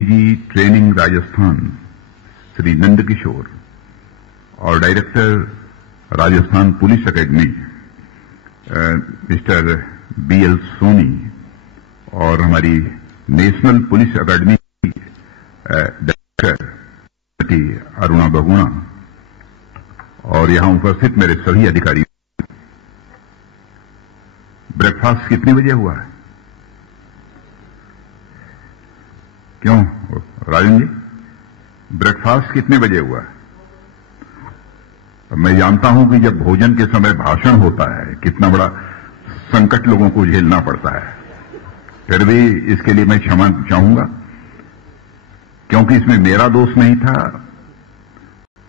जी training Rajasthan Shri Nandkishore और director Rajasthan police academy mister BL Soni और हमारी national police academy director Aruna Baguna और यहां उपस्थित मेरे सभी अधिकारी। ब्रेकफास्ट कितने बजे हुआ है? क्यों राजन जी, ब्रेकफास्ट कितने बजे हुआ है? मैं जानता हूं कि जब भोजन के समय भाषण होता है कितना बड़ा संकट लोगों को झेलना पड़ता है, फिर भी इसके लिए मैं क्षमा चाहूंगा क्योंकि इसमें मेरा दोष नहीं था।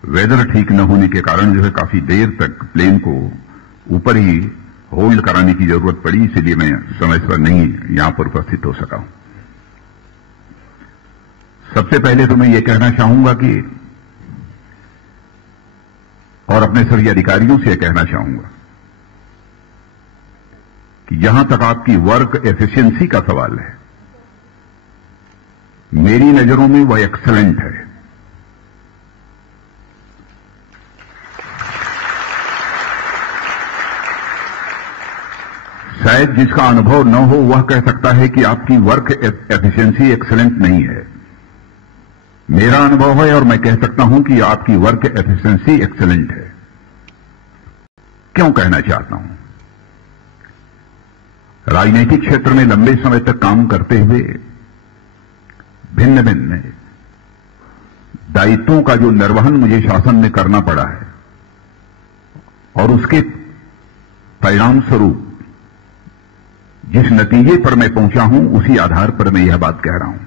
वेदर ठीक न होने के कारण जो है काफी देर तक प्लेन को ऊपर ही होल्ड कराने की जरूरत पड़ी, इसलिए मैं समय पर नहीं यहां पर उपस्थित हो सका हूं। सबसे पहले तो मैं ये कहना चाहूंगा कि और अपने सभी अधिकारियों से कहना चाहूंगा कि जहां तक आपकी वर्क एफिशिएंसी का सवाल है, मेरी नजरों में वह एक्सीलेंट है। शायद जिसका अनुभव न हो वह कह सकता है कि आपकी वर्क एफिशिएंसी एक्सीलेंट नहीं है। मेरा अनुभव है और मैं कह सकता हूं कि आपकी वर्क एफिशिएंसी एक्सीलेंट है। क्यों कहना चाहता हूं? राजनीतिक क्षेत्र में लंबे समय तक काम करते हुए भिन्न भिन्न दायित्वों का जो निर्वहन मुझे शासन में करना पड़ा है और उसके परिणाम स्वरूप जिस नतीजे पर मैं पहुंचा हूं, उसी आधार पर मैं यह बात कह रहा हूं।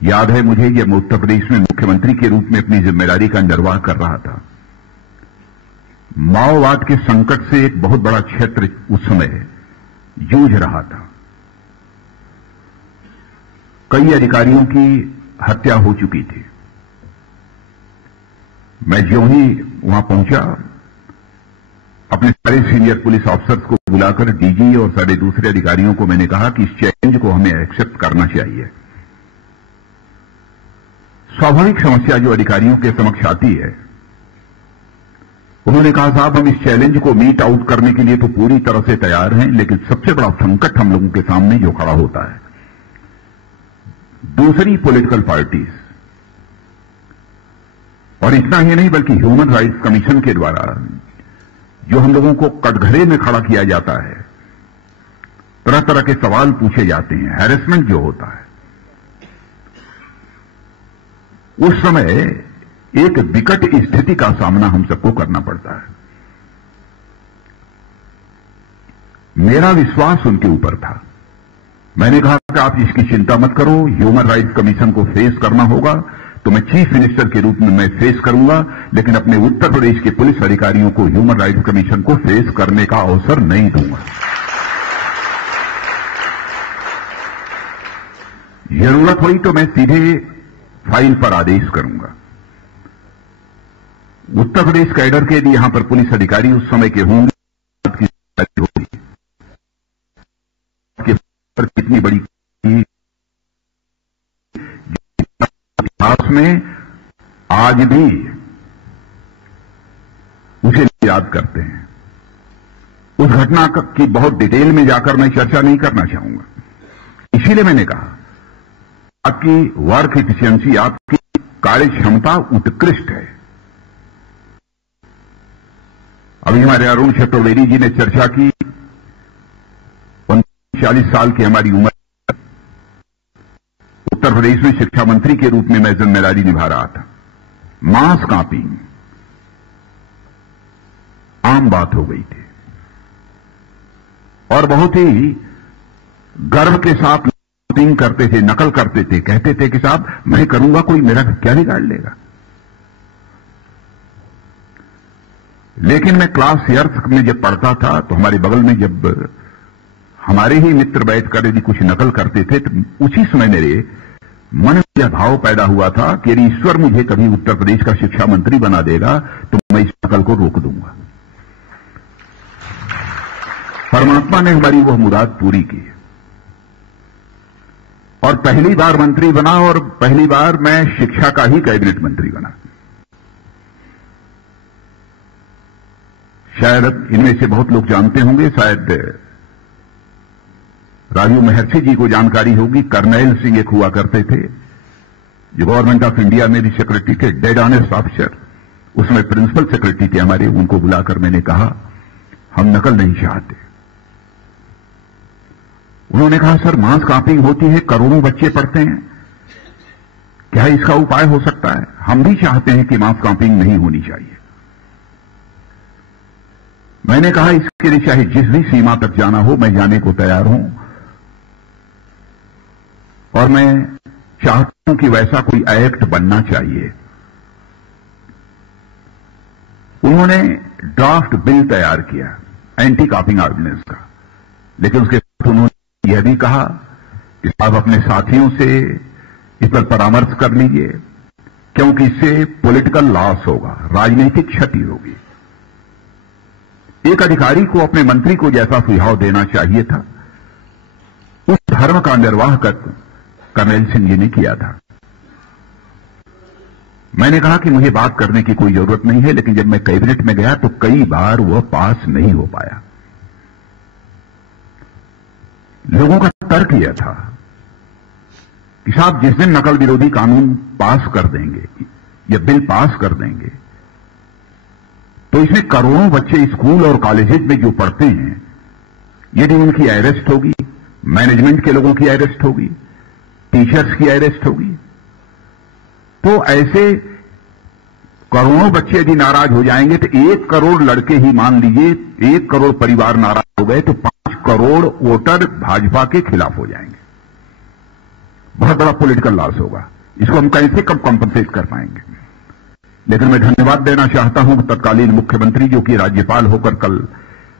याद है मुझे जब मैं उत्तर प्रदेश में मुख्यमंत्री के रूप में अपनी जिम्मेदारी का निर्वाह कर रहा था, माओवाद के संकट से एक बहुत बड़ा क्षेत्र उस समय जूझ रहा था। कई अधिकारियों की हत्या हो चुकी थी। मैं ज्यों ही वहां पहुंचा, अपने सारे सीनियर पुलिस ऑफिसर्स को बुलाकर डीजी और सारे दूसरे अधिकारियों को मैंने कहा कि इस चैलेंज को हमें एक्सेप्ट करना चाहिए। स्वाभाविक समस्या जो अधिकारियों के समक्ष आती है, उन्होंने कहा साहब हम इस चैलेंज को मीट आउट करने के लिए तो पूरी तरह से तैयार हैं, लेकिन सबसे बड़ा संकट हम लोगों के सामने जो खड़ा होता है, दूसरी पॉलिटिकल पार्टीज, और इतना ही नहीं बल्कि ह्यूमन राइट्स कमीशन के द्वारा जो हम लोगों को कटघरे में खड़ा किया जाता है, तरह तरह के सवाल पूछे जाते हैं, हैरेसमेंट जो होता है, उस समय एक विकट स्थिति का सामना हम सबको करना पड़ता है। मेरा विश्वास उनके ऊपर था। मैंने कहा कि आप इसकी चिंता मत करो, ह्यूमन राइट्स कमीशन को फेस करना होगा तो मैं चीफ मिनिस्टर के रूप में मैं फेस करूंगा, लेकिन अपने उत्तर प्रदेश के पुलिस अधिकारियों को ह्यूमन राइट्स कमीशन को फेस करने का अवसर नहीं दूंगा। जरूरत हुई तो मैं सीधे फाइल पर आदेश करूंगा। उत्तर प्रदेश कैडर के यदि यहां पर पुलिस अधिकारी उस समय के होंगे कितनी बड़ी इतिहास में आज भी उसे याद करते हैं। उस घटना की बहुत डिटेल में जाकर मैं चर्चा नहीं करना चाहूंगा। इसीलिए मैंने कहा आपकी वर्क एफिशिएंसी, आपकी कार्य क्षमता उत्कृष्ट है। अभी हमारे अरुण चतुर्वेदी जी ने चर्चा की, 40 साल की हमारी उम्र, उत्तर प्रदेश में शिक्षा मंत्री के रूप में मैं जिम्मेदारी निभा रहा था। मास कापिंग आम बात हो गई थी और बहुत ही गर्व के साथ करते थे, नकल करते थे, कहते थे कि साहब मैं करूंगा, कोई मेरा क्या बिगाड़ लेगा। लेकिन मैं क्लास ईयर्थ में जब पढ़ता था तो हमारे बगल में जब हमारे ही मित्र बैठकर यदि कुछ नकल करते थे तो उसी समय मेरे मन में यह भाव पैदा हुआ था कि यदि ईश्वर मुझे कभी उत्तर प्रदेश का शिक्षा मंत्री बना देगा तो मैं इस नकल को रोक दूंगा। परमात्मा ने हमारी वह मुराद पूरी की। और पहली बार मंत्री बना और पहली बार मैं शिक्षा का ही कैबिनेट मंत्री बना। शायद इनमें से बहुत लोग जानते होंगे, शायद राजू महर्षि जी को जानकारी होगी। कर्नैल सिंह एक हुआ करते थे जो गवर्नमेंट ऑफ इंडिया में भी सेक्रेटरी थे, डेड ऑनेस्ट ऑफिसर, उसमें प्रिंसिपल सेक्रेटरी थे हमारे। उनको बुलाकर मैंने कहा हम नकल नहीं चाहते। उन्होंने कहा सर मास कॉपिंग होती है, करोड़ों बच्चे पढ़ते हैं, क्या इसका उपाय हो सकता है? हम भी चाहते हैं कि मास कॉपिंग नहीं होनी चाहिए। मैंने कहा इसके लिए चाहे जिस भी सीमा तक जाना हो मैं जाने को तैयार हूं, और मैं चाहता हूं कि वैसा कोई एक्ट बनना चाहिए। उन्होंने ड्राफ्ट बिल तैयार किया एंटी कॉपिंग ऑर्डिनेंस का, लेकिन उसके साथ उन्होंने यह भी कहा कि आप अपने साथियों से इस पर परामर्श कर लीजिए, क्योंकि इससे पॉलिटिकल लॉस होगा, राजनीतिक क्षति होगी। एक अधिकारी को अपने मंत्री को जैसा सुझाव देना चाहिए था, उस धर्म का निर्वाह कर्नैल सिंह जी ने किया था। मैंने कहा कि मुझे बात करने की कोई जरूरत नहीं है, लेकिन जब मैं कैबिनेट में गया तो कई बार वह पास नहीं हो पाया। लोगों का तर्क यह था कि साहब जिस दिन नकल विरोधी कानून पास कर देंगे या बिल पास कर देंगे तो इसमें करोड़ों बच्चे स्कूल और कॉलेजेस में जो पढ़ते हैं, यदि उनकी अरेस्ट होगी, मैनेजमेंट के लोगों की अरेस्ट होगी, टीचर्स की अरेस्ट होगी, तो ऐसे करोड़ों बच्चे यदि नाराज हो जाएंगे तो 1 करोड़ लड़के ही, मान लीजिए 1 करोड़ परिवार नाराज हो गए तो 5 करोड़ वोटर भाजपा के खिलाफ हो जाएंगे। बहुत बड़ा पॉलिटिकल लॉस होगा। इसको हम कैसे कब कॉम्पनसेट कर पाएंगे? लेकिन मैं धन्यवाद देना चाहता हूं तत्कालीन मुख्यमंत्री जो कि राज्यपाल होकर कल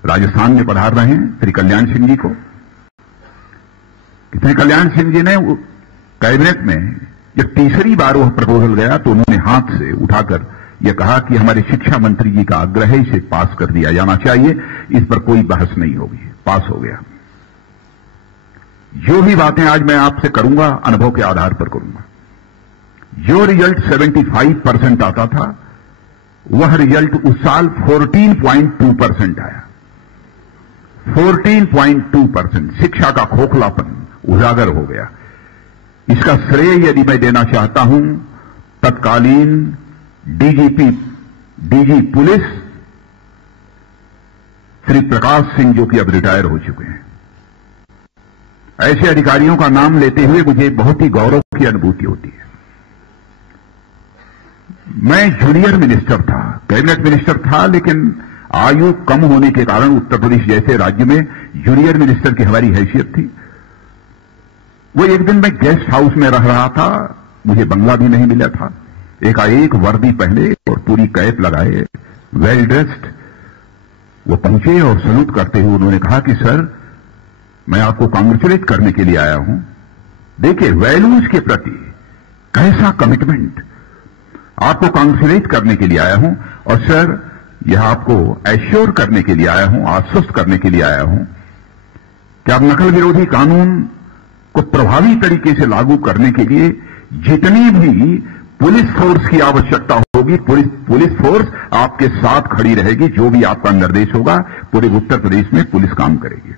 राजस्थान में पधार रहे हैं, श्री कल्याण सिंह जी को। श्री कल्याण सिंह जी ने कैबिनेट में जब तीसरी बार वह प्रपोजल गया तो उन्होंने हाथ से उठाकर यह कहा कि हमारे शिक्षा मंत्री जी का आग्रह है, इसे पास कर दिया जाना चाहिए, इस पर कोई बहस नहीं होगी। पास हो गया। जो भी बातें आज मैं आपसे करूंगा अनुभव के आधार पर करूंगा। जो रिजल्ट 75% आता था वह रिजल्ट उस साल 14.2% आया। 14.2%। शिक्षा का खोखलापन उजागर हो गया। इसका श्रेय यदि मैं देना चाहता हूं तत्कालीन डीजी पुलिस श्री प्रकाश सिंह जो कि अब रिटायर हो चुके हैं। ऐसे अधिकारियों का नाम लेते हुए मुझे बहुत ही गौरव की अनुभूति होती है। मैं जूनियर मिनिस्टर था, कैबिनेट मिनिस्टर था, लेकिन आयु कम होने के कारण उत्तर प्रदेश जैसे राज्य में जूनियर मिनिस्टर की हमारी हैसियत थी। वो एक दिन मैं गेस्ट हाउस में रह रहा था, मुझे बंगला भी नहीं मिला था। एकाएक वर्दी पहने और पूरी कैप लगाए, वेल ड्रेस्ड वो पहुंचे और सल्यूट करते हुए उन्होंने कहा कि सर मैं आपको कांग्रेचुलेट करने के लिए आया हूं। देखिए वैल्यूज के प्रति कैसा कमिटमेंट, आपको कांग्रेचुलेट करने के लिए आया हूं, और सर यह आपको एश्योर करने के लिए आया हूं, आश्वस्त करने के लिए आया हूं कि आप नकल विरोधी कानून को प्रभावी तरीके से लागू करने के लिए जितनी भी पुलिस फोर्स की आवश्यकता होगी, पुलिस फोर्स आपके साथ खड़ी रहेगी। जो भी आपका निर्देश होगा पूरे उत्तर प्रदेश में पुलिस काम करेगी।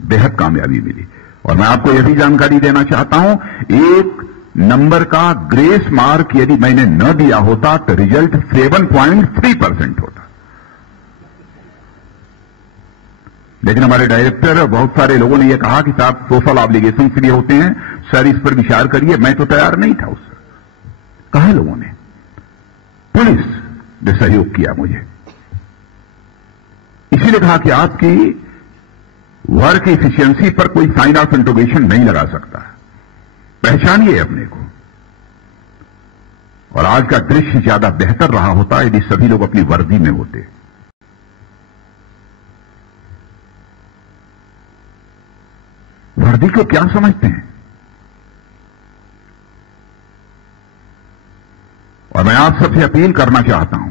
बेहद कामयाबी मिली। और मैं आपको यह भी जानकारी देना चाहता हूं, 1 नंबर का ग्रेस मार्क यदि मैंने न दिया होता तो रिजल्ट 7.3% होता। लेकिन हमारे डायरेक्टर और बहुत सारे लोगों ने यह कहा कि साहब सोशल ऑब्लिगेशन भी होते हैं, सर इस पर विचार करिए। मैं तो तैयार नहीं था। उससे कहा लोगों ने, पुलिस ने सहयोग किया मुझे। इसीलिए कहा कि आपकी वर्क एफिशिएंसी पर कोई साइन ऑफ इंट्रोगेशन नहीं लगा सकता, पहचानिए अपने को। और आज का दृश्य ज्यादा बेहतर रहा होता यदि सभी लोग अपनी वर्दी में होते। वर्दी को क्या समझते हैं? और मैं आप सबसे अपील करना चाहता हूं,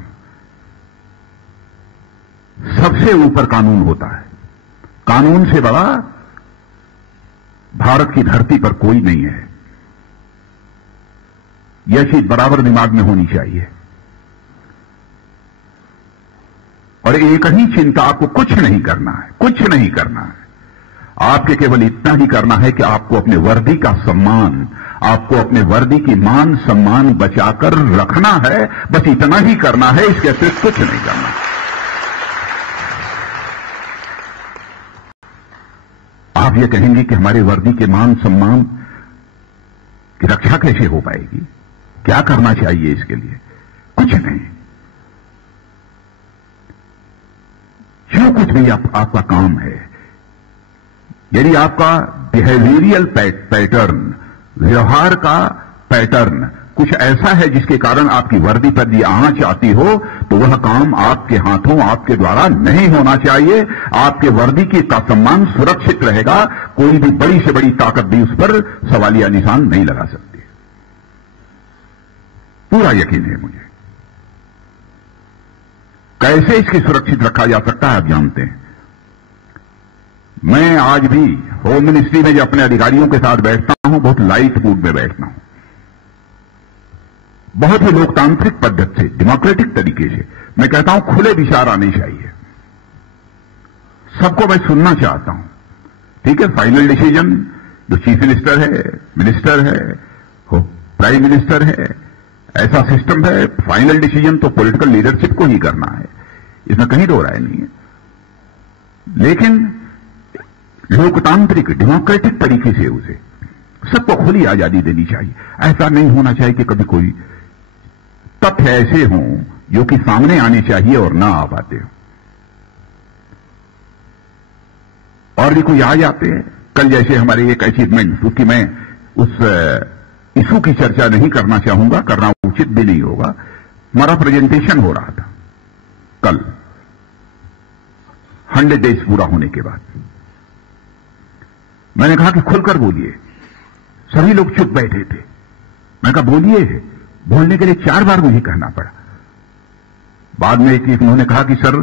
सबसे ऊपर कानून होता है। कानून से बड़ा भारत की धरती पर कोई नहीं है। यह चीज बराबर दिमाग में होनी चाहिए। और एक ही चिंता, आपको कुछ नहीं करना है, कुछ नहीं करना है। आपके केवल इतना ही करना है कि आपको अपने वर्दी का सम्मान, आपको अपने वर्दी की मान सम्मान बचाकर रखना है। बस इतना ही करना है, इसके अतिरिक्त कुछ नहीं करना। आप ये कहेंगे कि हमारे वर्दी के मान सम्मान की रक्षा कैसे हो पाएगी? क्या करना चाहिए इसके लिए? कुछ नहीं। जो कुछ भी आपका काम है, यदि आपका बिहेवियरियल पैटर्न, व्यवहार का पैटर्न कुछ ऐसा है जिसके कारण आपकी वर्दी पर ये आंच आती हो, तो वह काम आपके हाथों, आपके द्वारा नहीं होना चाहिए। आपके वर्दी की का सम्मान सुरक्षित रहेगा। कोई भी बड़ी से बड़ी ताकत भी उस पर सवालिया निशान नहीं लगा सकती। पूरा यकीन है मुझे। कैसे इसकी सुरक्षित रखा जा सकता है आप जानते हैं। मैं आज भी होम मिनिस्ट्री में जो अपने अधिकारियों के साथ बैठता हूं, बहुत लाइट मूड में बैठता हूं, बहुत ही लोकतांत्रिक पद्धति से, डेमोक्रेटिक तरीके से। मैं कहता हूं खुले विचार आने चाहिए, सबको मैं सुनना चाहता हूं। ठीक है, फाइनल डिसीजन जो चीफ मिनिस्टर है, प्राइम मिनिस्टर है, ऐसा सिस्टम है। फाइनल डिसीजन तो पॉलिटिकल लीडरशिप को ही करना है, इसमें कहीं दो राय नहीं है। लेकिन लोकतांत्रिक डेमोक्रेटिक तरीके से उसे सबको खुली आजादी देनी चाहिए। ऐसा नहीं होना चाहिए कि कभी कोई तथ्य ऐसे हों जो कि सामने आने चाहिए और ना आ पाते हो, और भी कोई आ जाते हैं। कल जैसे हमारे एक अचीवमेंट, उसकी मैं उस इशू की चर्चा नहीं करना चाहूंगा, करना उचित भी नहीं होगा। हमारा प्रेजेंटेशन हो रहा था कल 100 डेज पूरा होने के बाद। मैंने कहा कि खुलकर बोलिए। सभी लोग चुप बैठे थे। मैं कहा बोलिए। बोलने के लिए 4 बार मुझे कहना पड़ा। बाद में एक उन्होंने कहा कि सर,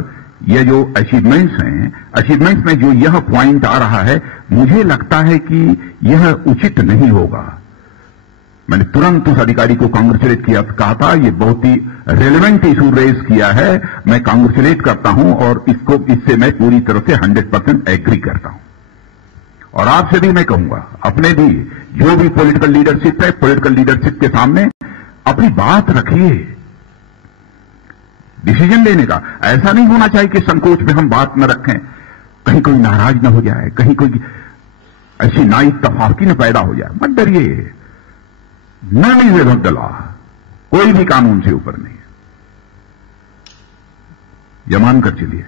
ये जो अचीवमेंट्स हैं, अचीवमेंट्स में जो यह पॉइंट आ रहा है, मुझे लगता है कि यह उचित नहीं होगा। मैंने तुरंत उस अधिकारी को कांग्रेचुलेट किया, कहा था ये बहुत ही रेलेवेंट इशू रेज किया है, मैं कांग्रेचुलेट करता हूं और इससे मैं पूरी तरह से 100% एग्री करता हूं। और आपसे भी मैं कहूंगा, अपने भी जो भी पॉलिटिकल लीडरशिप है, पॉलिटिकल लीडरशिप के सामने अपनी बात रखिए। डिसीजन लेने का ऐसा नहीं होना चाहिए कि संकोच में हम बात न रखें, कहीं कोई नाराज न हो जाए, कहीं कोई ऐसी नाइत्तफाकी न पैदा हो जाए। मत डरिए, none is above the law, कोई भी कानून से ऊपर नहीं है, यह मानकर चलिए।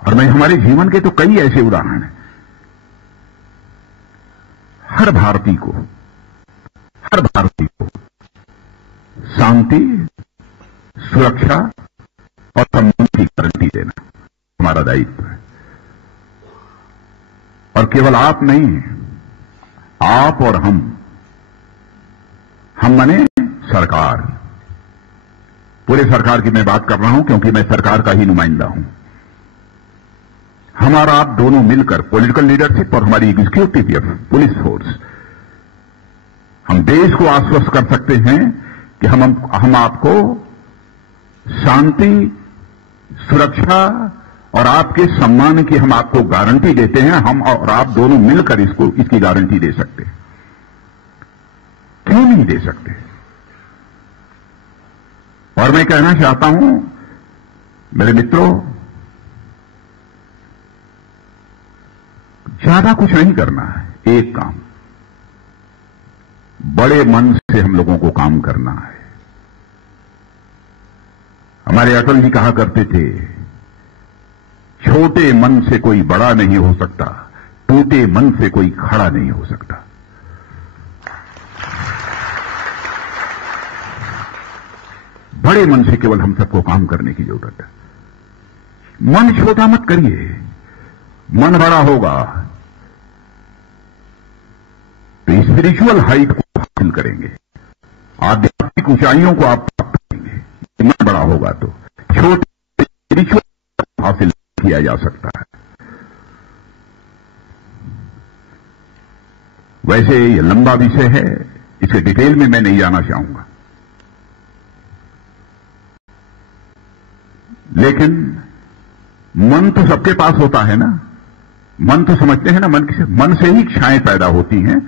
और मैं हमारे जीवन के तो कई ऐसे उदाहरण हैं। हर भारतीय को शांति, सुरक्षा और सम्मान की गारंटी देना हमारा दायित्व है। और केवल आप नहीं, आप और हम माने सरकार, पूरे सरकार की मैं बात कर रहा हूं क्योंकि मैं सरकार का ही नुमाइंदा हूं। हमारा आप दोनों मिलकर, पॉलिटिकल लीडरशिप और हमारी एग्जीक्यूटिव पुलिस फोर्स, हम देश को आश्वस्त कर सकते हैं कि हम आपको शांति, सुरक्षा और आपके सम्मान की हम आपको गारंटी देते हैं। हम और आप दोनों मिलकर इसकी गारंटी दे सकते हैं। क्यों नहीं दे सकते? और मैं कहना चाहता हूं मेरे मित्रों, ज्यादा कुछ नहीं करना है। एक काम, बड़े मन से हम लोगों को काम करना है। हमारे अटल जी कहा करते थे, छोटे मन से कोई बड़ा नहीं हो सकता, टूटे मन से कोई खड़ा नहीं हो सकता। बड़े मन से केवल हम सबको काम करने की जरूरत है। मन छोटा मत करिए, मन बड़ा होगा तो स्पिरिचुअल हाइट को हासिल करेंगे, आध्यात्मिक ऊंचाइयों को आप प्राप्त करेंगे। मन बड़ा होगा तो छोटे स्पिरिचुअल हासिल किया जा सकता है। वैसे ये लंबा विषय है, इसके डिटेल में मैं नहीं जाना चाहूंगा, लेकिन मन तो सबके पास होता है ना। मन तो समझते हैं ना, मन से ही इच्छाएं पैदा होती हैं,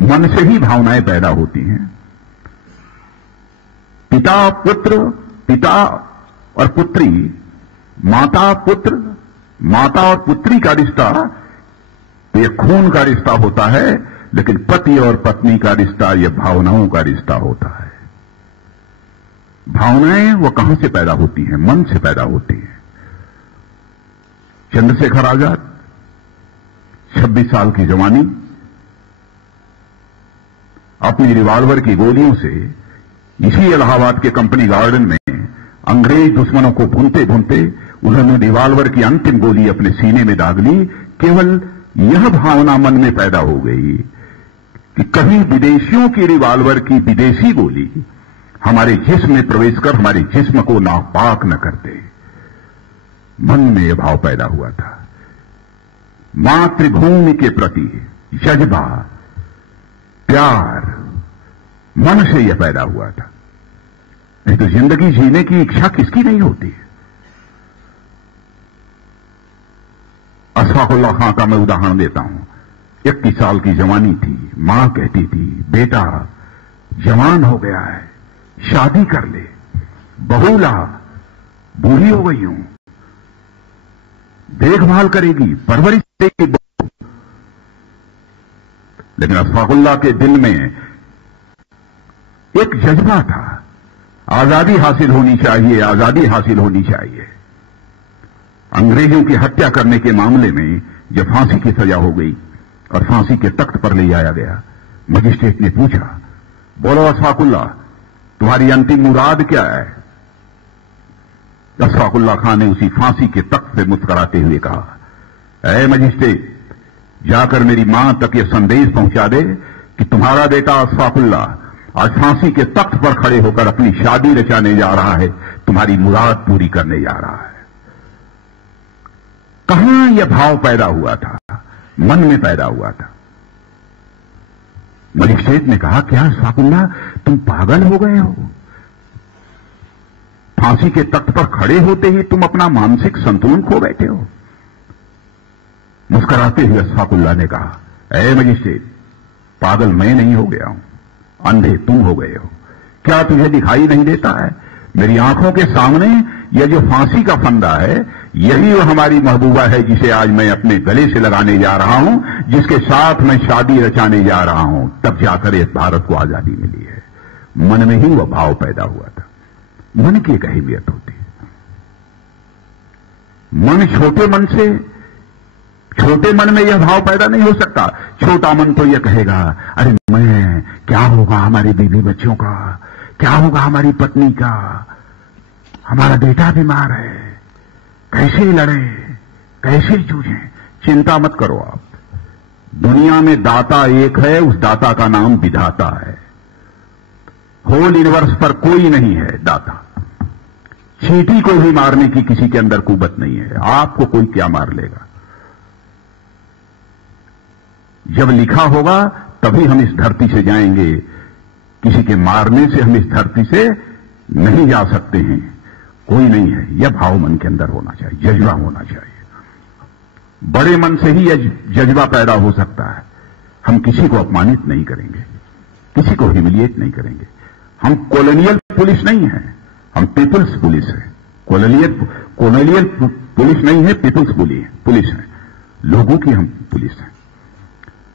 मन से ही भावनाएं पैदा होती हैं। पिता पुत्र, पिता और पुत्री, माता पुत्र, माता और पुत्री का रिश्ता तो यह खून का रिश्ता होता है, लेकिन पति और पत्नी का रिश्ता यह भावनाओं का रिश्ता होता है। भावनाएं वो कहां से पैदा होती हैं? मन से पैदा होती हैं। चंद्रशेखर आजाद 26 साल की जवानी, अपनी रिवॉल्वर की गोलियों से इसी इलाहाबाद के कंपनी गार्डन में अंग्रेज दुश्मनों को भूनते भूनते उन्होंने रिवॉल्वर की अंतिम गोली अपने सीने में दाग ली। केवल यह भावना मन में पैदा हो गई कि कहीं विदेशियों की रिवॉल्वर की विदेशी गोली हमारे जिस्म में प्रवेश कर हमारे जिस्म को नापाक न कर दे। मन में यह भाव पैदा हुआ था। मातृभूमि के प्रति जज्बा, प्यार मन से यह पैदा हुआ था। नहीं तो जिंदगी जीने की इच्छा किसकी नहीं होती? अशफाकुल्लाह खां का मैं उदाहरण देता हूं। 21 साल की जवानी थी, मां कहती थी बेटा जवान हो गया है, शादी कर ले, बहू ला, बूढ़ी हो गई हूं, देखभाल करेगी, परवरिश देगी। लेकिन अशफाकुल्लाह के दिल में एक जज्बा था, आजादी हासिल होनी चाहिए, आजादी हासिल होनी चाहिए। अंग्रेजों की हत्या करने के मामले में जब फांसी की सजा हो गई और फांसी के तख्त पर ले जाया गया, मजिस्ट्रेट ने पूछा, बोलो अशफाकुल्लाह तुम्हारी अंतिम मुराद क्या है? अशफाकुल्लाह खान ने उसी फांसी के तख्त से मुस्कुराते हुए कहा, ऐ मजिस्ट्रेट जाकर मेरी मां तक यह संदेश पहुंचा दे कि तुम्हारा बेटा अशफाकुल्लाह आज फांसी के तख्त पर खड़े होकर अपनी शादी रचाने जा रहा है, तुम्हारी मुराद पूरी करने जा रहा है। कहां यह भाव पैदा हुआ था? मन में पैदा हुआ था। मजिस्ट्रेट ने कहा, क्या अशफाकुल्लाह तुम पागल हो गए हो? फांसी के तख्त पर खड़े होते ही तुम अपना मानसिक संतुलन खो बैठे हो। मुस्कुराते हुए अशफाकुल्लाह ने कहा, ऐ मजिस्ट्रेट पागल मैं नहीं हो गया हूं, अंधे तुम हो गए हो। क्या तुझे दिखाई नहीं देता है मेरी आंखों के सामने यह जो फांसी का फंदा है, यही वो हमारी महबूबा है जिसे आज मैं अपने गले से लगाने जा रहा हूं, जिसके साथ मैं शादी रचाने जा रहा हूं, तब जाकर इस भारत को आजादी मिली है। मन में ही वह भाव पैदा हुआ था। मन की एक अहमियत होती है। मन छोटे मन से, छोटे मन में यह भाव पैदा नहीं हो सकता। छोटा मन तो यह कहेगा, अरे मैं, क्या होगा हमारे बीवी बच्चों का, क्या होगा हमारी पत्नी का, हमारा बेटा बीमार है, कैसे लड़े, कैसे जूझे। चिंता मत करो आप, दुनिया में दाता एक है, उस दाता का नाम विधाता है। होल यूनिवर्स पर कोई नहीं है दाता। चींटी को भी मारने की किसी के अंदर कुवत नहीं है। आपको कोई क्या मार लेगा? जब लिखा होगा तभी हम इस धरती से जाएंगे, किसी के मारने से हम इस धरती से नहीं जा सकते हैं। कोई नहीं है। यह भाव मन के अंदर होना चाहिए, जज्बा होना चाहिए। बड़े मन से ही यह जज्बा पैदा हो सकता है। हम किसी को अपमानित नहीं करेंगे, किसी को ह्यूमिलिएट नहीं करेंगे। हम कॉलोनियल पुलिस नहीं है, हम पीपुल्स पुलिस है। कॉलोनियल पुलिस नहीं है, पीपुल्स पुलिस है। लोगों की हम पुलिस है।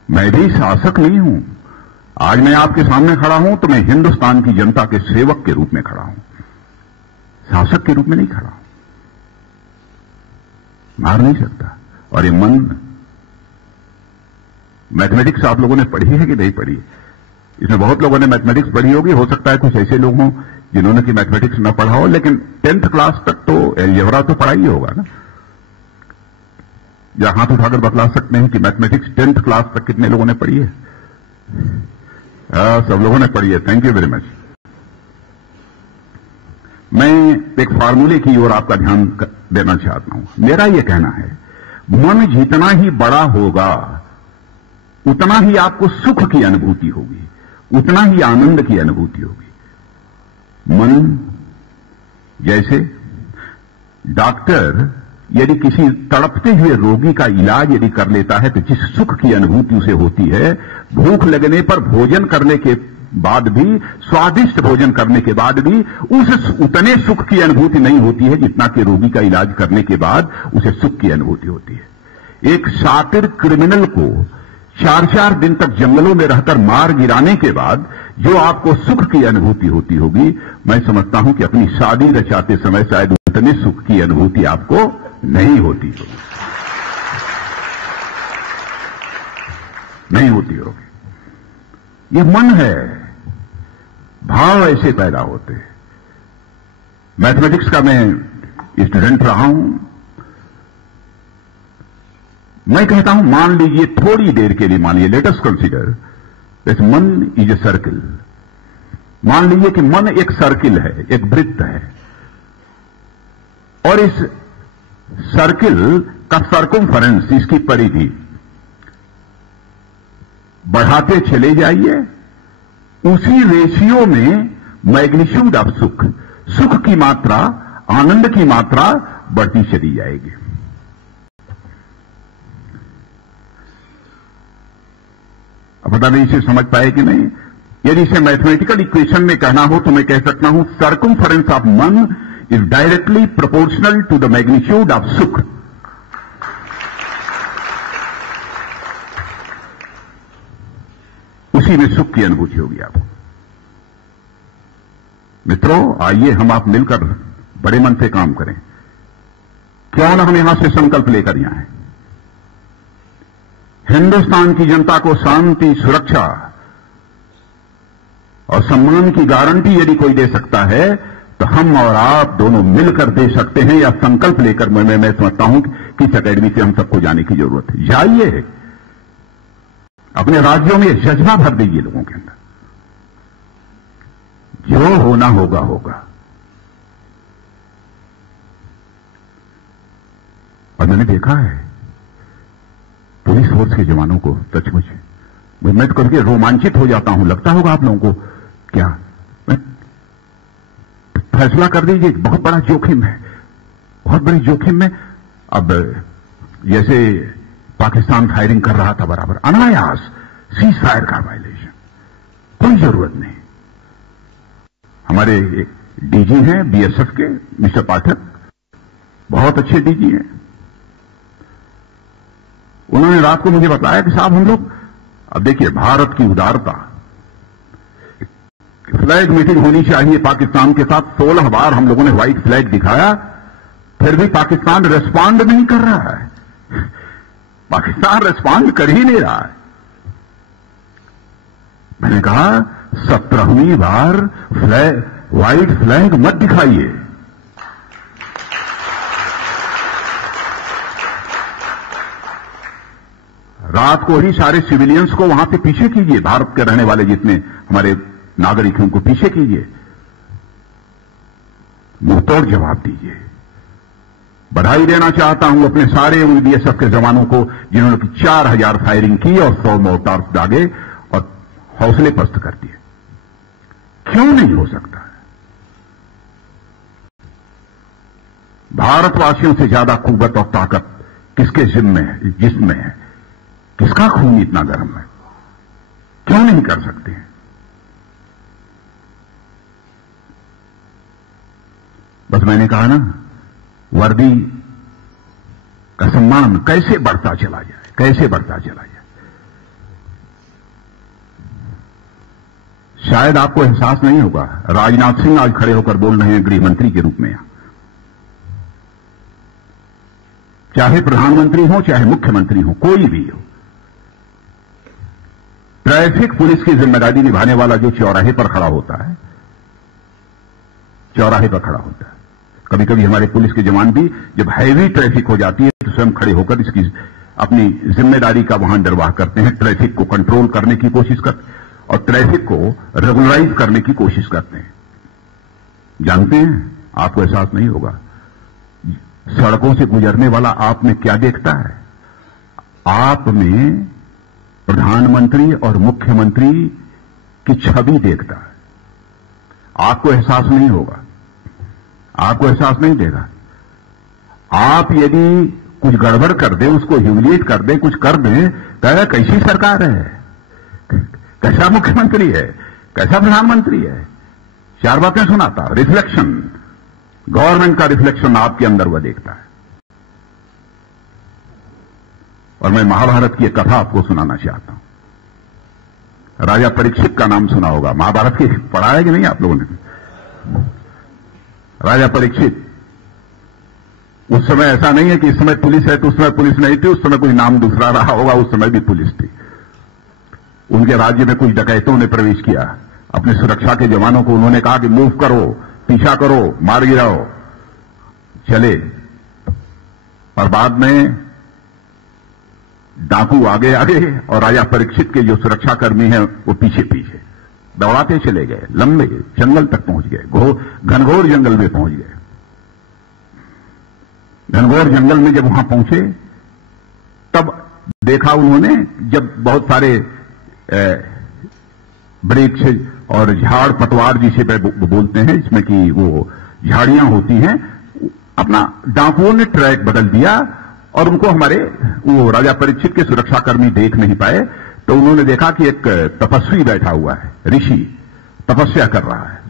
मैं भी शासक नहीं हूं। आज मैं आपके सामने खड़ा हूं तो मैं हिंदुस्तान की जनता के सेवक के रूप में खड़ा हूं, शासक के रूप में नहीं खड़ा हूं। मार नहीं सकता। और ये मन, मैथमेटिक्स आप लोगों ने पढ़ी है कि नहीं पढ़ी? इसमें बहुत लोगों ने मैथमेटिक्स पढ़ी होगी। हो सकता है कुछ ऐसे लोग हों जिन्होंने कि मैथमेटिक्स न पढ़ा हो, लेकिन 10th क्लास तक तो एलजेब्रा तो पढ़ा ही होगा ना। या हाथ उठाकर बतला सकते हैं कि मैथमेटिक्स 10th क्लास तक कितने लोगों ने पढ़ी है? सब लोगों ने पढ़ी है। Thank you very much. मैं एक फार्मूले की ओर आपका ध्यान देना चाहता हूं। मेरा यह कहना है, मन जितना ही बड़ा होगा उतना ही आपको सुख की अनुभूति होगी, उतना ही आनंद की अनुभूति होगी। मन जैसे डॉक्टर यदि किसी तड़पते हुए रोगी का इलाज यदि कर लेता है तो जिस सुख की अनुभूति उसे होती है, भूख लगने पर भोजन करने के बाद भी, स्वादिष्ट भोजन करने के बाद भी उस उतने सुख की अनुभूति नहीं होती है जितना कि रोगी का इलाज करने के बाद उसे सुख की अनुभूति होती है। एक शातिर क्रिमिनल को 4-4 दिन तक जंगलों में रहकर मार गिराने के बाद जो आपको सुख की अनुभूति होती होगी, मैं समझता हूं कि अपनी शादी रचाते समय शायद उतने सुख की अनुभूति आपको नहीं होती होगी, नहीं होती होगी। ये मन है, भाव ऐसे पैदा होते हैं। मैथमेटिक्स का मैं स्टूडेंट रहा हूं। मैं कहता हूं, मान लीजिए थोड़ी देर के लिए, मानिए लेट अस कंसीडर दैट मन इज ए सर्किल। मान लीजिए कि मन एक सर्किल है, एक वृत्त है, और इस सर्किल का सर्कमफरेंस, इसकी परिधि बढ़ाते चले जाइए, उसी रेशियो में मैग्नीट्यूड ऑफ सुख, सुख की मात्रा, आनंद की मात्रा बढ़ती चली जाएगी। अब पता नहीं इसे समझ पाए कि नहीं। यदि इसे मैथमेटिकल इक्वेशन में कहना हो तो मैं कह सकता हूं सर्कमफरेंस ऑफ मन is directly proportional to the magnitude of सुख। उसी में सुख की अनुभूति होगी आपको। मित्रों, आइए हम आप मिलकर बड़े मन से काम करें। क्यों ना हम यहां से संकल्प लेकर यहां आए। हिंदुस्तान की जनता को शांति, सुरक्षा और सम्मान की गारंटी यदि कोई दे सकता है तो हम और आप दोनों मिलकर दे सकते हैं, या संकल्प लेकर मैं समझता हूं कि इस अकेडमी से हम सबको जाने की जरूरत है। जाइए, अपने राज्यों में जज्बा भर दीजिए लोगों के अंदर। जो होना होगा होगा। और मैंने देखा है पुलिस फोर्स के जवानों को, सचमुच मैं तो करके रोमांचित हो जाता हूं। लगता होगा आप लोगों को, क्या फैसला कर दीजिए, बहुत बड़ा जोखिम है, बहुत बड़ी जोखिम में। अब जैसे पाकिस्तान फायरिंग कर रहा था बराबर, अनायास सीज फायर का वायलेशन, कोई जरूरत नहीं। हमारे डीजी हैं बीएसएफ के, मिस्टर पाठक, बहुत अच्छे डीजी हैं। उन्होंने रात को मुझे बताया कि साहब हम लोग, अब देखिए भारत की उदारता, फ्लैग मीटिंग होनी चाहिए पाकिस्तान के साथ। 16 बार हम लोगों ने व्हाइट फ्लैग दिखाया, फिर भी पाकिस्तान रिस्पॉन्ड नहीं कर रहा है। पाकिस्तान रिस्पॉन्ड कर ही नहीं रहा है। मैंने कहा 17वीं बार व्हाइट फ्लैग मत दिखाइए। रात को ही सारे सिविलियंस को वहां पे पीछे कीजिए, भारत के रहने वाले जितने हमारे नागरिक हैं उनको पीछे कीजिए, मुंहतोड़ जवाब दीजिए। बधाई देना चाहता हूं अपने सारे उन बीएसएफ के जवानों को जिन्होंने 4000 फायरिंग की और 100 मोर्टार्स दागे और हौसले पस्त कर दिए। क्यों नहीं हो सकता? भारतवासियों से ज्यादा कुव्वत और ताकत किसके जिस्म में है? किसका खून इतना गर्म है? क्यों नहीं कर सकते हैं? बस मैंने कहा ना, वर्दी का सम्मान कैसे बढ़ता चला जाए, कैसे बढ़ता चला जाए। शायद आपको एहसास नहीं होगा, राजनाथ सिंह आज खड़े होकर बोल रहे हैं गृह मंत्री के रूप में। चाहे प्रधानमंत्री हो, चाहे मुख्यमंत्री हो, कोई भी हो, ट्रैफिक पुलिस की जिम्मेदारी निभाने वाला जो चौराहे पर खड़ा होता है, चौराहे पर खड़ा होता है। कभी कभी हमारे पुलिस के जवान भी जब हैवी ट्रैफिक हो जाती है तो स्वयं खड़े होकर इसकी अपनी जिम्मेदारी का वहां निर्वाह करते हैं। ट्रैफिक को कंट्रोल करने की कोशिश करते हैं और ट्रैफिक को रेगुलराइज करने की कोशिश करते हैं। जानते हैं, आपको एहसास नहीं होगा, सड़कों से गुजरने वाला आप में क्या देखता है? आप में प्रधानमंत्री और मुख्यमंत्री की छवि देखता है। आपको एहसास नहीं होगा, आपको एहसास नहीं देगा। आप यदि कुछ गड़बड़ कर दे, उसको ह्यूमिलिएट कर दे, कुछ कर दे, कहेगा कैसी सरकार है, कैसा मुख्यमंत्री है, कैसा प्रधानमंत्री है। चार बातें सुनाता। रिफ्लेक्शन, गवर्नमेंट का रिफ्लेक्शन आपके अंदर वह देखता है। और मैं महाभारत की एक कथा आपको सुनाना चाहता हूं। राजा परीक्षित का नाम सुना होगा। महाभारत की पढ़ा है कि नहीं आप लोगों ने? राजा परीक्षित, उस समय ऐसा नहीं है कि इस समय पुलिस है तो उस समय पुलिस नहीं थी, उस समय कोई नाम दूसरा रहा होगा, उस समय भी पुलिस थी। उनके राज्य में कुछ डकैतों ने प्रवेश किया। अपने सुरक्षा के जवानों को उन्होंने कहा कि मूव करो, पीछा करो, मार गिराओ। चले, और बाद में डाकू आगे आगे और राजा परीक्षित के जो सुरक्षाकर्मी हैं वो पीछे पीछे दौड़ाते चले गए। लंबे जंगल तक पहुंच गए, घनघोर जंगल में पहुंच गए। घनघोर जंगल में जब वहां पहुंचे तब देखा उन्होंने, जब बहुत सारे वृक्ष और झाड़ पतवार जिसे बोलते हैं, इसमें कि वो झाड़ियां होती हैं, अपना डाकुओं ने ट्रैक बदल दिया और उनको हमारे वो राजा परीक्षित के सुरक्षाकर्मी देख नहीं पाए। तो उन्होंने देखा कि एक तपस्वी बैठा हुआ है, ऋषि तपस्या कर रहा है।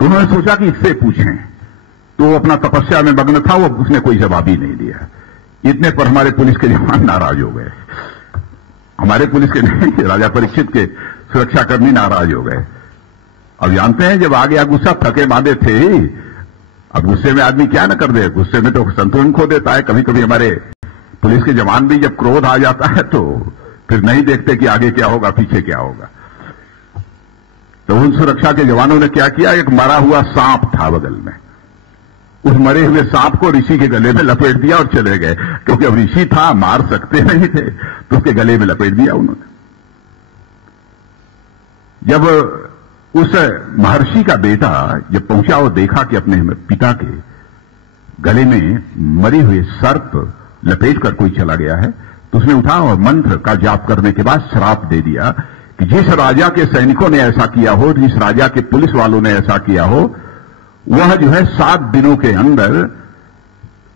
तो उन्होंने सोचा कि इससे पूछें। तो वो अपना तपस्या में मग्न था, वो उसने कोई जवाब ही नहीं दिया। इतने पर हमारे पुलिस के जवान नाराज हो गए। हमारे पुलिस के नहीं, राजा परीक्षित के सुरक्षाकर्मी नाराज हो गए। अब जानते हैं जब आ गया गुस्सा, थके मादे थे ही, अब गुस्से में आदमी क्या न कर दे, गुस्से में तो संतुलन खो देता है। कभी कभी हमारे पुलिस के जवान भी जब क्रोध आ जाता है तो फिर नहीं देखते कि आगे क्या होगा, पीछे क्या होगा। तो उन सुरक्षा के जवानों ने क्या किया, एक मरा हुआ सांप था बगल में, उस मरे हुए सांप को ऋषि के गले में लपेट दिया और चले गए। क्योंकि अब ऋषि था, मार सकते नहीं थे, तो उसके गले में लपेट दिया उन्होंने। जब उस महर्षि का बेटा जब पहुंचा और देखा कि अपने पिता के गले में मरे हुए सर्प लपेट कर कोई चला गया है, तो उसने उठा और मंत्र का जाप करने के बाद श्राप दे दिया कि जिस राजा के सैनिकों ने ऐसा किया हो, जिस राजा के पुलिस वालों ने ऐसा किया हो, वह जो है 7 दिनों के अंदर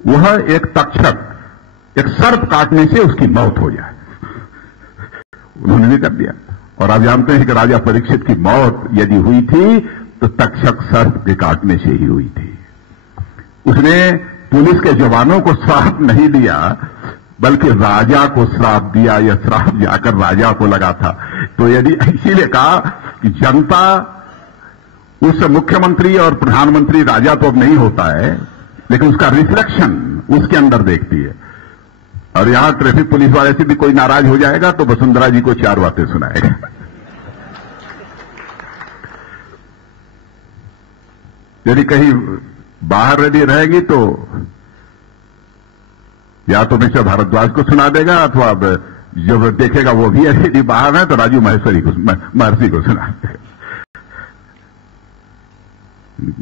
वह एक तक्षक, एक सर्प काटने से उसकी मौत हो जाए। उन्होंने भी कर दिया। और आप जानते हैं कि राजा परीक्षित की मौत यदि हुई थी तो तक्षक सर्प के काटने से ही हुई थी। उसने पुलिस के जवानों को श्राप नहीं दिया, बल्कि राजा को श्राप दिया। यह श्राप जाकर राजा को लगा था। तो यदि इसीलिए कहा कि जनता उस मुख्यमंत्री और प्रधानमंत्री, राजा तो अब नहीं होता है, लेकिन उसका रिफ्लेक्शन उसके अंदर देखती है। और यहां ट्रैफिक पुलिस वाले से भी कोई नाराज हो जाएगा तो वसुंधरा जी को 4 बातें सुनाएगा। यदि कहीं बाहर यदि रहेगी तो या तो मिस्टर भारद्वाज को सुना देगा, अथवा जब देखेगा वो भी यदि बाहर है तो राजू महर्षि को सुना देगा।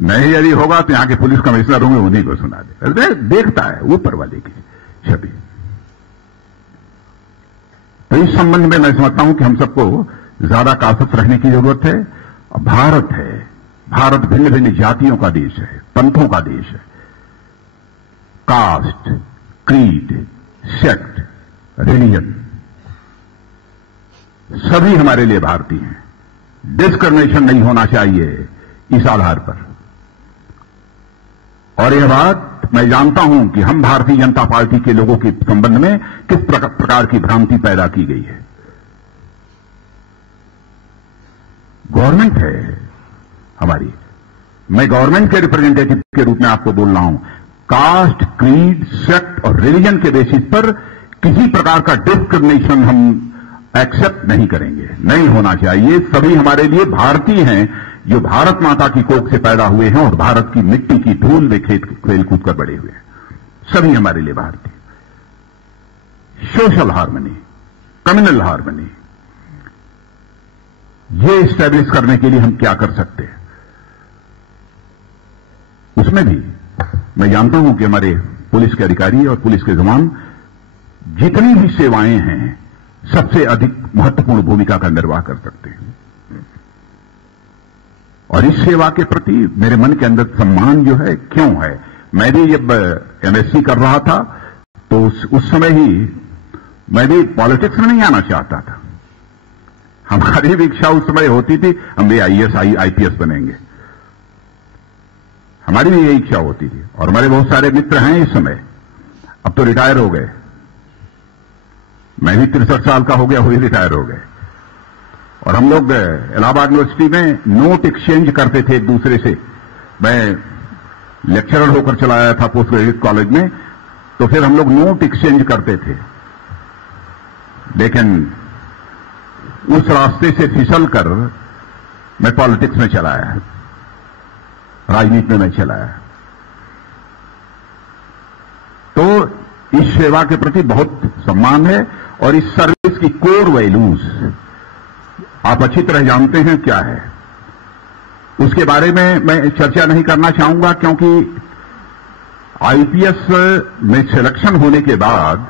नहीं यदि होगा तो यहां के पुलिस कमिश्नर होंगे, उन्हीं को सुना देगा। देखता है ऊपर वाले की छवि। तो इस संबंध में मैं समझता हूं कि हम सबको ज्यादा कासत रहने की जरूरत है। भारत है, भारत भिन्न भिन्न जातियों का देश है, पंथों का देश है। कास्ट, क्रीड, सेक्ट, रिलीजन सभी हमारे लिए भारतीय हैं। डिस्क्रिमिनेशन नहीं होना चाहिए इस आधार पर। और यह बात मैं जानता हूं कि हम भारतीय जनता पार्टी के लोगों के संबंध में किस प्रकार की भ्रांति पैदा की गई है। गवर्नमेंट है हमारी, मैं गवर्नमेंट के रिप्रेजेंटेटिव के रूप में आपको बोल रहा हूं। कास्ट, क्रीड, सेक्ट और रिलीजन के बेसिस पर किसी प्रकार का डिस्क्रिमिनेशन हम एक्सेप्ट नहीं करेंगे, नहीं होना चाहिए। सभी हमारे लिए भारतीय हैं, जो भारत माता की कोख से पैदा हुए हैं और भारत की मिट्टी की धूल में खेल कूद कर बड़े हुए हैं। सभी हमारे लिए भारतीय। सोशल हार्मनी, कम्युनल हार्मनी, ये इस्टेब्लिश करने के लिए हम क्या कर सकते हैं, उसमें भी मैं जानता हूं कि हमारे पुलिस के अधिकारी और पुलिस के जवान जितनी भी सेवाएं हैं सबसे अधिक महत्वपूर्ण भूमिका का निर्वाह कर सकते हैं। और इस सेवा के प्रति मेरे मन के अंदर सम्मान जो है क्यों है। मैं भी जब एमएससी कर रहा था तो उस समय ही मैं भी पॉलिटिक्स में नहीं आना चाहता था। हमारी भी इच्छा उस समय होती थी हम भी आईएएस आईपीएस बनेंगे, हमारी भी यही इच्छा होती थी। और हमारे बहुत सारे मित्र हैं इस समय, अब तो रिटायर हो गए। मैं भी 63 साल का हो गया, वही रिटायर हो गए। और हम लोग इलाहाबाद यूनिवर्सिटी में नोट एक्सचेंज करते थे एक दूसरे से। मैं लेक्चरर होकर चला आया था पोस्ट ग्रेजुएट कॉलेज में, तो फिर हम लोग नोट एक्सचेंज करते थे। लेकिन उस रास्ते से फिसल कर मैं पॉलिटिक्स में चला आया, राजनीति में मैं चला आया। तो इस सेवा के प्रति बहुत सम्मान है। और इस सर्विस की कोर वैल्यूज आप अच्छी तरह जानते हैं क्या है। उसके बारे में मैं चर्चा नहीं करना चाहूंगा, क्योंकि आईपीएस में सिलेक्शन होने के बाद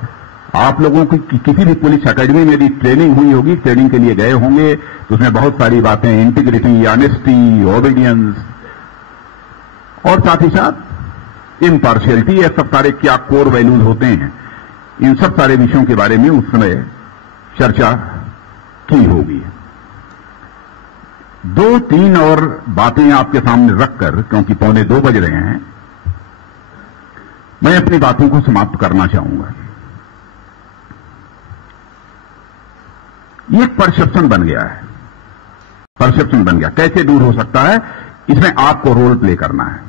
आप लोगों की किसी भी पुलिस एकेडमी में भी ट्रेनिंग हुई होगी, ट्रेनिंग के लिए गए होंगे, तो उसमें बहुत सारी बातें, इंटीग्रिटी, ऑनेस्टी, ओबीडियंस और साथ ही साथ इम्पार्शियलिटी, ये सब सारे क्या कोर वैल्यूज होते हैं, इन सब सारे विषयों के बारे में उस समय चर्चा की होगी। 2-3 और बातें आपके सामने रखकर, क्योंकि 1:45 बज रहे हैं, मैं अपनी बातों को समाप्त करना चाहूंगा। ये एक परसेप्शन बन गया है, परसेप्शन बन गया। कैसे दूर हो सकता है? इसमें आपको रोल प्ले करना है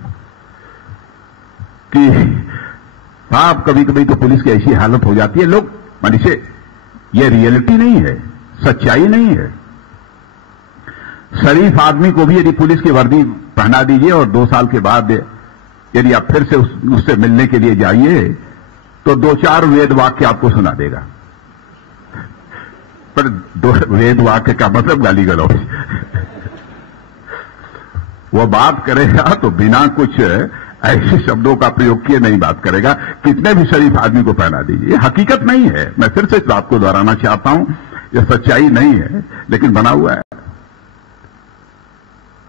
कि साहब कभी कभी तो पुलिस की ऐसी हालत हो जाती है, लोग मनुष्य, ये रियलिटी नहीं है, सच्चाई नहीं है। शरीफ आदमी को भी यदि पुलिस की वर्दी पहना दीजिए और 2 साल के बाद यदि आप फिर से उससे मिलने के लिए जाइए तो 2-4 वेद वाक्य आपको सुना देगा। पर वेद वाक्य का मतलब गाली गलौज। वो बात करेगा तो बिना कुछ ऐसे शब्दों का प्रयोग किए नहीं बात करेगा। कितने भी शरीफ आदमी को पहना दीजिए, ये हकीकत नहीं है। मैं फिर से इस बात को दोहराना चाहता हूं, यह सच्चाई नहीं है, लेकिन बना हुआ है।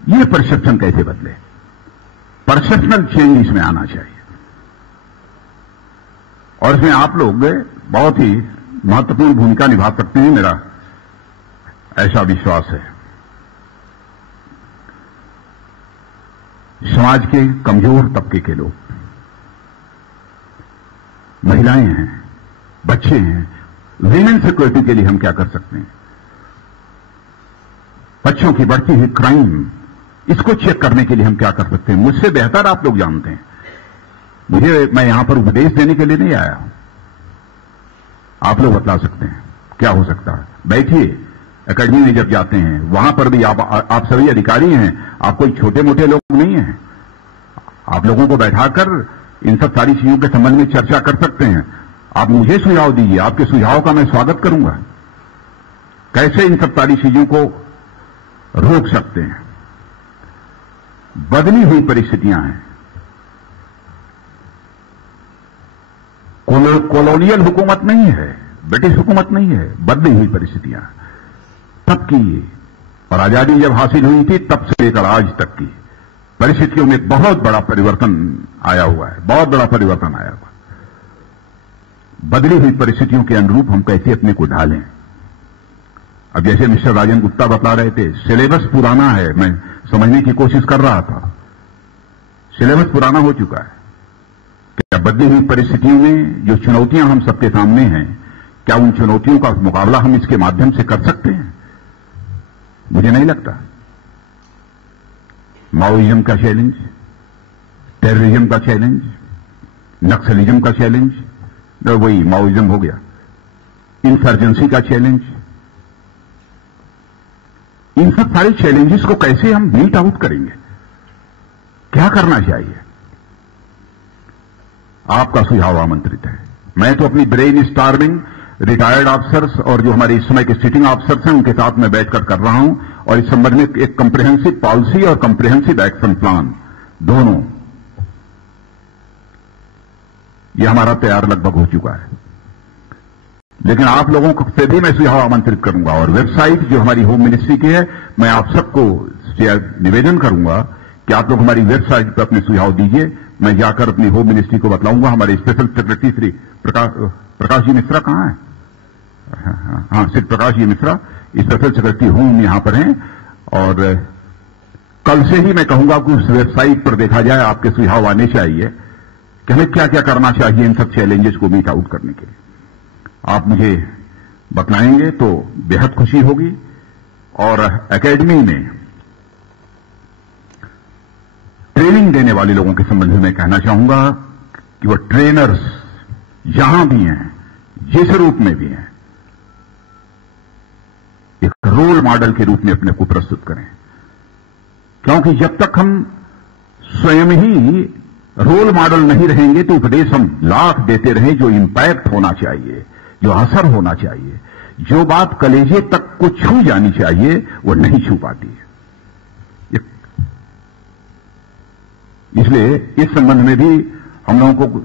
ये परसेप्शन कैसे बदले? परसेप्शनल चेंज इसमें आना चाहिए। और इसमें आप लोग बहुत ही महत्वपूर्ण भूमिका निभा सकते हैं, मेरा ऐसा विश्वास है। समाज के कमजोर तबके के लोग, महिलाएं हैं, बच्चे हैं, वीमेन सिक्योरिटी के लिए हम क्या कर सकते हैं? बच्चों की बढ़ती हुई क्राइम, इसको चेक करने के लिए हम क्या कर सकते हैं? मुझसे बेहतर आप लोग जानते हैं। मैं यहां पर उपदेश देने के लिए नहीं आया हूं, आप लोग बतला सकते हैं क्या हो सकता है। बैठिए, एकेडमी में जब जाते हैं वहां पर भी आप सभी अधिकारी हैं, आप कोई छोटे मोटे लोग नहीं हैं। आप लोगों को बैठाकर इन सब सारी चीजों के संबंध में चर्चा कर सकते हैं। आप मुझे सुझाव दीजिए, आपके सुझाव का मैं स्वागत करूंगा। कैसे इन सब सारी चीजों को रोक सकते हैं? बदली हुई परिस्थितियां हैं, कॉलोनियल हुकूमत नहीं है, ब्रिटिश हुकूमत नहीं है, बदली हुई परिस्थितियां तब की। और आजादी जब हासिल हुई थी तब से लेकर आज तक की परिस्थितियों में बहुत बड़ा परिवर्तन आया हुआ है, बहुत बड़ा परिवर्तन आया हुआ। बदली हुई परिस्थितियों के अनुरूप हम कैसे अपने को ढालें? अब जैसे मिस्टर राजन गुप्ता बता रहे थे, सिलेबस पुराना है, मैं समझने की कोशिश कर रहा था। सिलेबस पुराना हो चुका है। क्या बदली हुई परिस्थितियों में जो चुनौतियां हम सबके सामने हैं, क्या उन चुनौतियों का मुकाबला हम इसके माध्यम से कर सकते हैं? मुझे नहीं लगता। माओइज्म का चैलेंज, टेररिज्म का चैलेंज, नक्सलिज्म का चैलेंज, वही माओइज्म हो गया, इंसर्जेंसी का चैलेंज, इन सब सारे चैलेंजेस को कैसे हम बीट आउट करेंगे? क्या करना चाहिए? आपका सुझाव आमंत्रित है। मैं तो अपनी ब्रेन स्टार्मिंग रिटायर्ड ऑफिसर्स और जो हमारे इस समय के सिटिंग ऑफिसर्स हैं उनके साथ मैं बैठकर कर रहा हूं, और इस संबंध में एक कंप्रिहेंसिव पॉलिसी और कंप्रिहेंसिव एक्शन प्लान, दोनों ये हमारा तैयार लगभग हो चुका है। लेकिन आप लोगों को से भी मैं सुझाव आमंत्रित करूंगा, और वेबसाइट जो हमारी होम मिनिस्ट्री की है, मैं आप सबको निवेदन करूंगा कि आप लोग हमारी वेबसाइट पर अपने सुझाव दीजिए। मैं जाकर अपनी होम मिनिस्ट्री को बतलाऊंगा। हमारे स्पेशल सेक्रेटरी श्री प्रकाश जी मिश्रा कहाँ है? हाँ, Shri Prakash ji Mishra special secretary home यहां पर हैं, और कल से ही मैं कहूंगा कि उस वेबसाइट पर देखा जाए, आपके सुझाव आने चाहिए कि हमें क्या क्या करना चाहिए इन सब चैलेंजेस को मीट आउट करने के लिए। आप मुझे बतलाएंगे तो बेहद खुशी होगी। और एकेडमी में ट्रेनिंग देने वाले लोगों के संबंध में कहना चाहूंगा कि वो ट्रेनर्स जहां भी हैं, जिस रूप में भी हैं, एक रोल मॉडल के रूप में अपने को प्रस्तुत करें। क्योंकि जब तक हम स्वयं ही रोल मॉडल नहीं रहेंगे तो उपदेश हम लाख देते रहें, जो इंपैक्ट होना चाहिए, जो असर होना चाहिए, जो बात कलेजे तक को छू जानी चाहिए, वो नहीं छू पाती है। इसलिए इस संबंध में भी हम लोगों को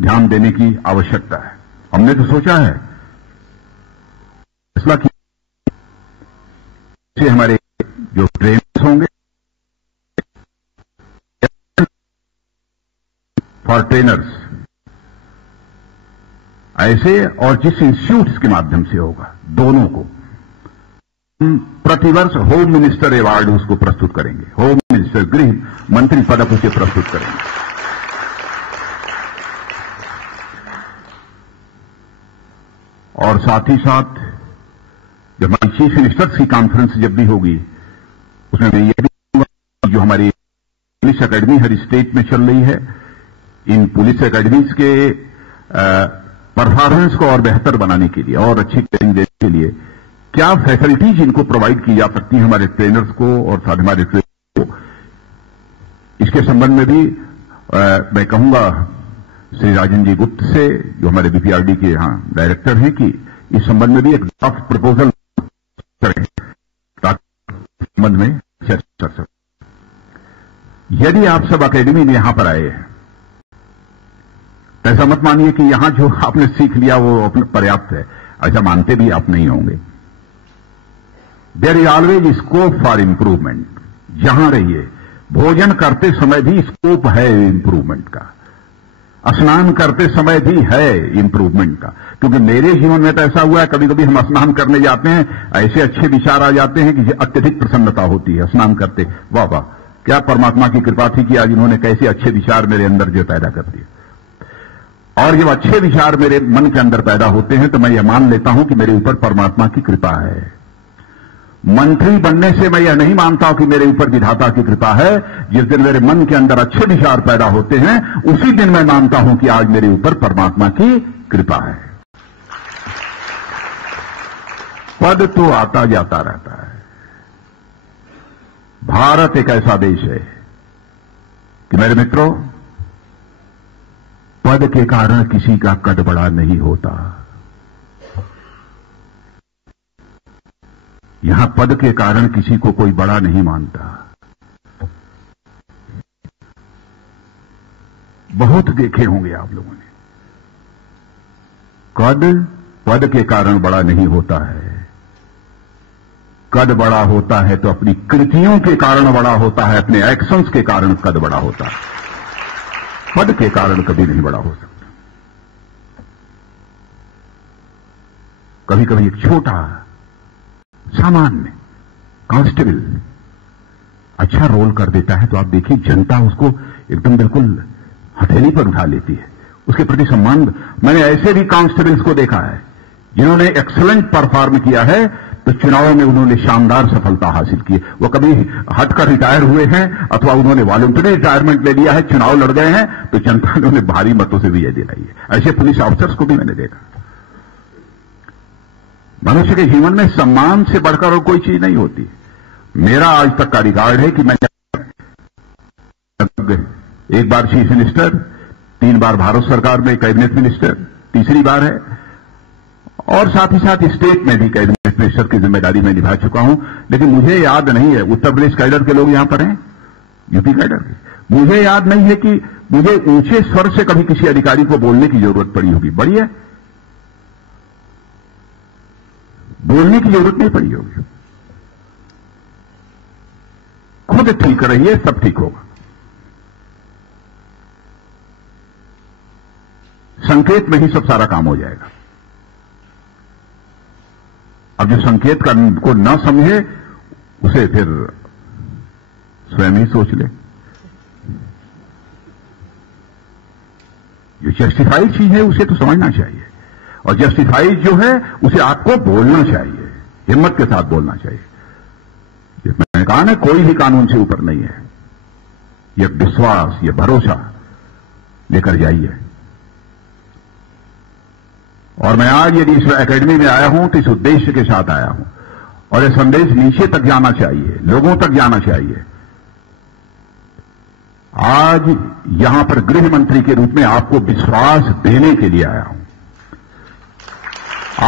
ध्यान देने की आवश्यकता है। हमने तो सोचा है फैसला किया से हमारे जो ट्रेनर्स होंगे फॉर ट्रेनर्स ऐसे, और जिस इंस्टीट्यूट के माध्यम से होगा, दोनों को हम प्रतिवर्ष होम मिनिस्टर अवार्ड उसको प्रस्तुत करेंगे। होम मिनिस्टर, गृह मंत्री पदक उसे प्रस्तुत करेंगे। और साथ ही साथ जब हमारी चीफ मिनिस्टर्स की कॉन्फ्रेंस जब भी होगी, उसमें मैं ये भी कहूंगा जो हमारी पुलिस एकेडमी हर स्टेट में चल रही है, इन पुलिस एकेडमीज के परफॉर्मेंस को और बेहतर बनाने के लिए और अच्छी ट्रेनिंग देने के लिए क्या फैसिलिटीज इनको प्रोवाइड की जा सकती हैं हमारे ट्रेनर्स को और साथ हमारे ट्रेनर्स को, इसके संबंध में भी मैं कहूंगा श्री राजन जी गुप्त से, जो हमारे बीपीआरडी के यहां डायरेक्टर हैं, कि इस संबंध में भी एक ड्राफ्ट प्रपोजल करें ताकि इस संबंध में चर्चा कर सकें। यदि आप सब अकेडमी में यहां पर आए हैं, ऐसा मत मानिए कि यहां जो आपने सीख लिया वो पर्याप्त है, ऐसा मानते भी आप नहीं होंगे। There is always scope for improvement. जहां रहिए, भोजन करते समय भी स्कोप है इंप्रूवमेंट का, स्नान करते समय भी है इंप्रूवमेंट का। क्योंकि मेरे जीवन में तो ऐसा हुआ है, कभी कभी हम स्नान करने जाते हैं, ऐसे अच्छे विचार आ जाते हैं कि अत्यधिक प्रसन्नता होती है स्नान करते। वाह वाह, क्या परमात्मा की कृपा थी कि आज इन्होंने कैसे अच्छे विचार मेरे अंदर जो पैदा कर दिए। और जब अच्छे विचार मेरे मन के अंदर पैदा होते हैं तो मैं यह मान लेता हूं कि मेरे ऊपर परमात्मा की कृपा है। मंत्री बनने से मैं यह नहीं मानता हूं कि मेरे ऊपर विधाता की कृपा है। जिस दिन मेरे मन के अंदर अच्छे विचार पैदा होते हैं, उसी दिन मैं मानता हूं कि आज मेरे ऊपर परमात्मा की कृपा है। पद तो आता जाता रहता है। भारत एक ऐसा देश है कि मेरे मित्रों, पद के कारण किसी का कद बड़ा नहीं होता। यहां पद के कारण किसी को कोई बड़ा नहीं मानता। बहुत देखे होंगे आप लोगों ने, कद पद के कारण बड़ा नहीं होता है। कद बड़ा होता है तो अपनी कृतियों के कारण बड़ा होता है, अपने एक्शंस के कारण कद बड़ा होता है। पद के कारण कभी नहीं बड़ा हो सकता। कभी कभी एक छोटा सामान्य कांस्टेबल अच्छा रोल कर देता है तो आप देखिए जनता उसको एकदम बिल्कुल हथेली पर उठा लेती है, उसके प्रति सम्मान। मैंने ऐसे भी कांस्टेबल्स को देखा है जिन्होंने एक्सीलेंट परफॉर्म किया है, तो चुनाव में उन्होंने शानदार सफलता हासिल की। वो कभी हटकर रिटायर हुए हैं अथवा उन्होंने वॉलंटरी रिटायरमेंट ले लिया है, चुनाव लड़ गए हैं तो जनता ने उन्हें भारी मतों से विजय दिलाई है। ऐसे पुलिस ऑफिसर्स को भी मैंने देखा। मनुष्य के जीवन में सम्मान से बढ़कर और कोई चीज नहीं होती। मेरा आज तक का रिकॉर्ड है कि मैंने एक बार चीफ मिनिस्टर, 3 बार भारत सरकार में कैबिनेट मिनिस्टर, तीसरी बार है, और साथ ही साथ स्टेट में भी कैबिनेट मिनिस्टर की जिम्मेदारी मैं निभा चुका हूं। लेकिन मुझे याद नहीं है, उत्तर प्रदेश कैडर के लोग यहां पर हैं, यूपी कैडर के, मुझे याद नहीं है कि मुझे ऊंचे स्वर से कभी किसी अधिकारी को बोलने की जरूरत पड़ी होगी। बढ़िया, बोलने की जरूरत नहीं पड़ी होगी। खुद ठीक रहिए, सब ठीक होगा। संकेत में ही सब सारा काम हो जाएगा। अब जो संकेत को न समझे उसे फिर स्वयं ही सोच ले। जो जस्टिफाइड चीज है उसे तो समझना चाहिए, और जस्टिफाइड जो है उसे आपको बोलना चाहिए, हिम्मत के साथ बोलना चाहिए। मैंने कहा ना, कोई भी कानून से ऊपर नहीं है। यह विश्वास, यह भरोसा लेकर जाइए। और मैं आज यदि इस एकेडमी में आया हूं तो इस उद्देश्य के साथ आया हूं, और यह संदेश नीचे तक जाना चाहिए, लोगों तक जाना चाहिए। आज यहां पर गृह मंत्री के रूप में आपको विश्वास देने के लिए आया हूं,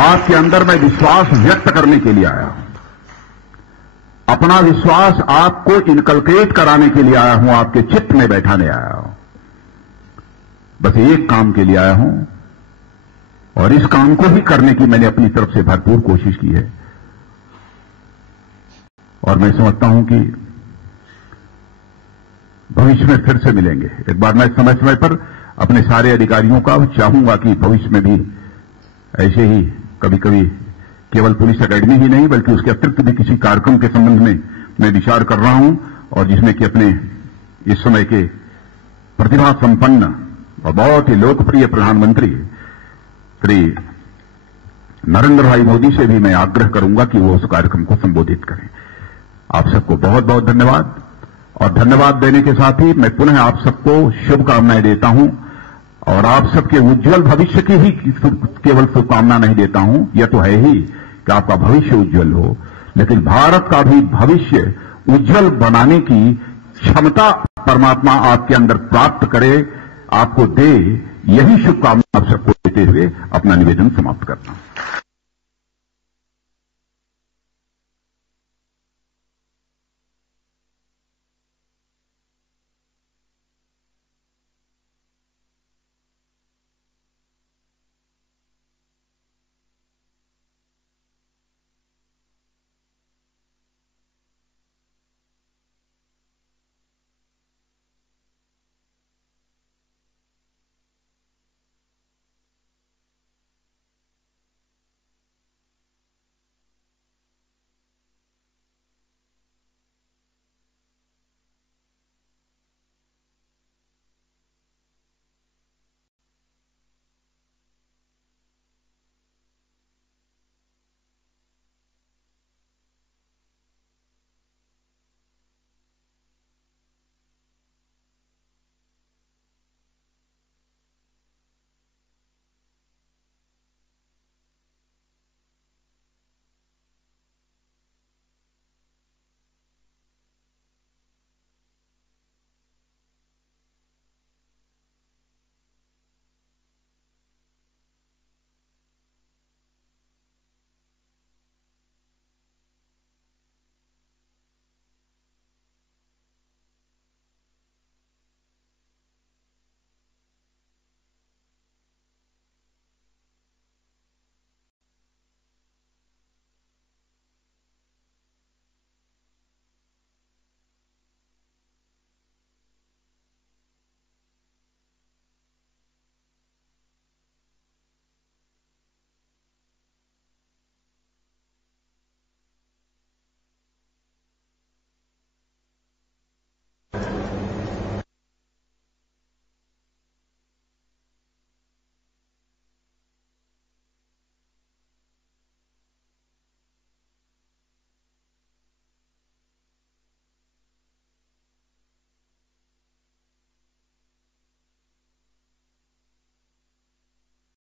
आपके अंदर मैं विश्वास व्यक्त करने के लिए आया हूं, अपना विश्वास आपको इनकलकेट कराने के लिए आया हूं, आपके चित्त में बैठाने आया हूं। बस एक काम के लिए आया हूं, और इस काम को ही करने की मैंने अपनी तरफ से भरपूर कोशिश की है। और मैं समझता हूं कि भविष्य में फिर से मिलेंगे। एक बार मैं समय समय पर अपने सारे अधिकारियों का चाहूंगा कि भविष्य में भी ऐसे ही कभी कभी केवल पुलिस एकेडमी ही नहीं बल्कि उसके अतिरिक्त भी किसी कार्यक्रम के संबंध में मैं विचार कर रहा हूं, और जिसमें कि अपने इस समय के प्रतिभा संपन्न और बहुत ही लोकप्रिय प्रधानमंत्री श्री नरेंद्र भाई मोदी से भी मैं आग्रह करूंगा कि वो उस कार्यक्रम को संबोधित करें। आप सबको बहुत बहुत धन्यवाद, और धन्यवाद देने के साथ ही मैं पुनः आप सबको शुभकामनाएं देता हूं, और आप सबके उज्जवल भविष्य की ही केवल शुभकामना नहीं देता हूं। यह तो है ही कि आपका भविष्य उज्जवल हो, लेकिन भारत का भी भविष्य उज्जवल बनाने की क्षमता परमात्मा आपके अंदर प्राप्त करे, आपको दे। यही शुभकामना आप सबको देते हुए अपना निवेदन समाप्त करता हूं।